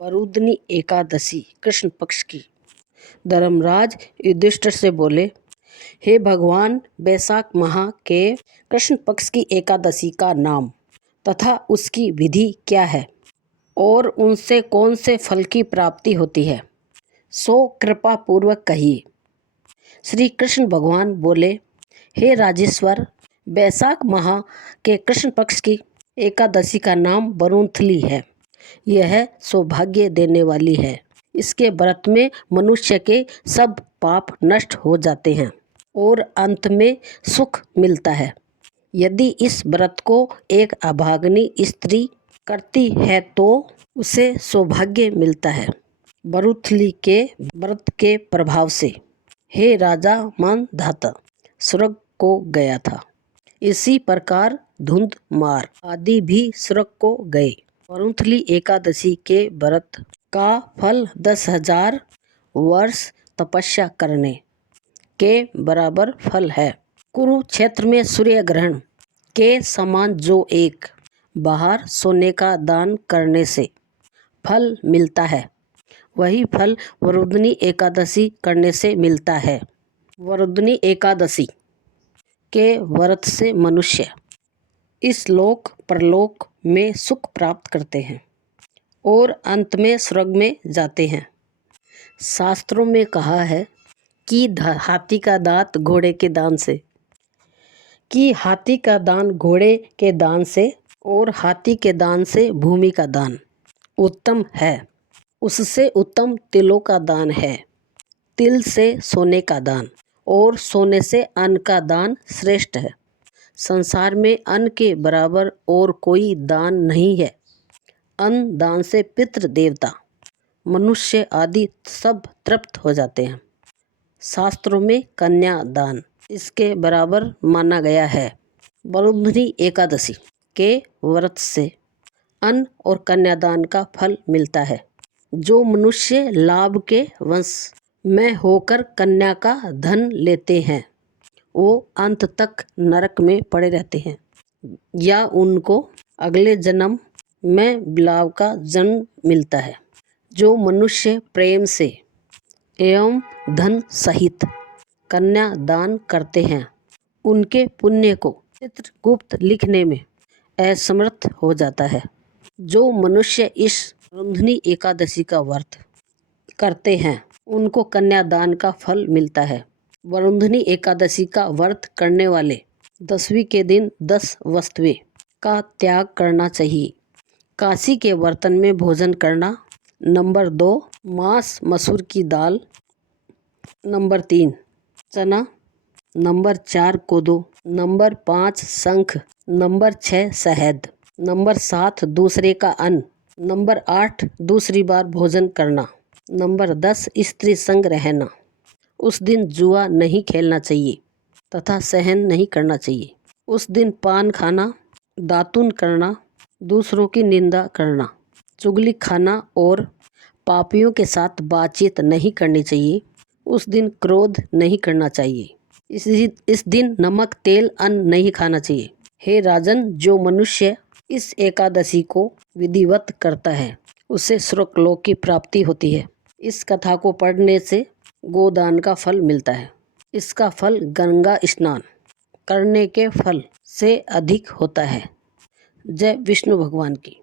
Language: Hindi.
वरुदनी एकादशी कृष्ण पक्ष की। धर्मराज युधिष्ठिर से बोले, हे भगवान, वैशाख माह के कृष्ण पक्ष की एकादशी का नाम तथा उसकी विधि क्या है और उनसे कौन से फल की प्राप्ति होती है, सो कृपा पूर्वक कहिए। श्री कृष्ण भगवान बोले, हे राजेश्वर, वैशाख माह के कृष्ण पक्ष की एकादशी का नाम वरुणथली है। यह सौभाग्य देने वाली है। इसके व्रत में मनुष्य के सब पाप नष्ट हो जाते हैं और अंत में सुख मिलता है। यदि इस व्रत को एक अभागिनी स्त्री करती है तो उसे सौभाग्य मिलता है। वरुणथली के व्रत के प्रभाव से हे राजा मानधाता स्वर्ग को गया था। इसी प्रकार धुंध मार आदि भी स्वर्ग को गए। वरुणथली एकादशी के व्रत का फल 10,000 वर्ष तपस्या करने के बराबर फल है। कुरुक्षेत्र में सूर्य ग्रहण के समान जो एक बाहर सोने का दान करने से फल मिलता है, वही फल वरुदनी एकादशी करने से मिलता है। वरुदनी एकादशी के व्रत से मनुष्य इस लोक परलोक में सुख प्राप्त करते हैं और अंत में स्वर्ग में जाते हैं। शास्त्रों में कहा है कि हाथी का दांत घोड़े के दान से हाथी का दान घोड़े के दान से और हाथी के दान से भूमि का दान उत्तम है। उससे उत्तम तिलों का दान है। तिल से सोने का दान और सोने से अन्न का दान श्रेष्ठ है। संसार में अन्न के बराबर और कोई दान नहीं है। अन्न दान से पितृ देवता मनुष्य आदि सब तृप्त हो जाते हैं। शास्त्रों में कन्या दान इसके बराबर माना गया है। वरुणथली एकादशी के व्रत से अन्न और कन्यादान का फल मिलता है। जो मनुष्य लाभ के वंश में होकर कन्या का धन लेते हैं, वो अंत तक नरक में पड़े रहते हैं या उनको अगले जन्म में बिलाव का जन्म मिलता है। जो मनुष्य प्रेम से एवं धन सहित कन्या दान करते हैं, उनके पुण्य को चित्रगुप्त लिखने में असमर्थ हो जाता है। जो मनुष्य इस वरुणथली एकादशी का व्रत करते हैं, उनको कन्यादान का फल मिलता है। वरुणथली एकादशी का व्रत करने वाले 10वीं के दिन 10 वस्तुएं का त्याग करना चाहिए। काशी के बर्तन में भोजन करना। नंबर 2 मांस मसूर की दाल। नंबर 3 चना। नंबर 4 कोदो। नंबर 5 शंख। नंबर 6 शहद। नंबर 7 दूसरे का अन्न। नंबर 8 दूसरी बार भोजन करना। नंबर 10 स्त्री संग रहना। उस दिन जुआ नहीं खेलना चाहिए तथा सहन नहीं करना चाहिए। उस दिन पान खाना, दातून करना, दूसरों की निंदा करना, चुगली खाना और पापियों के साथ बातचीत नहीं करनी चाहिए। उस दिन क्रोध नहीं करना चाहिए। इस दिन नमक तेल अन्न नहीं खाना चाहिए। हे राजन, जो मनुष्य इस एकादशी को विधिवत करता है, उसे स्वर्गलोक की प्राप्ति होती है। इस कथा को पढ़ने से गोदान का फल मिलता है। इसका फल गंगा स्नान करने के फल से अधिक होता है। जय विष्णु भगवान की।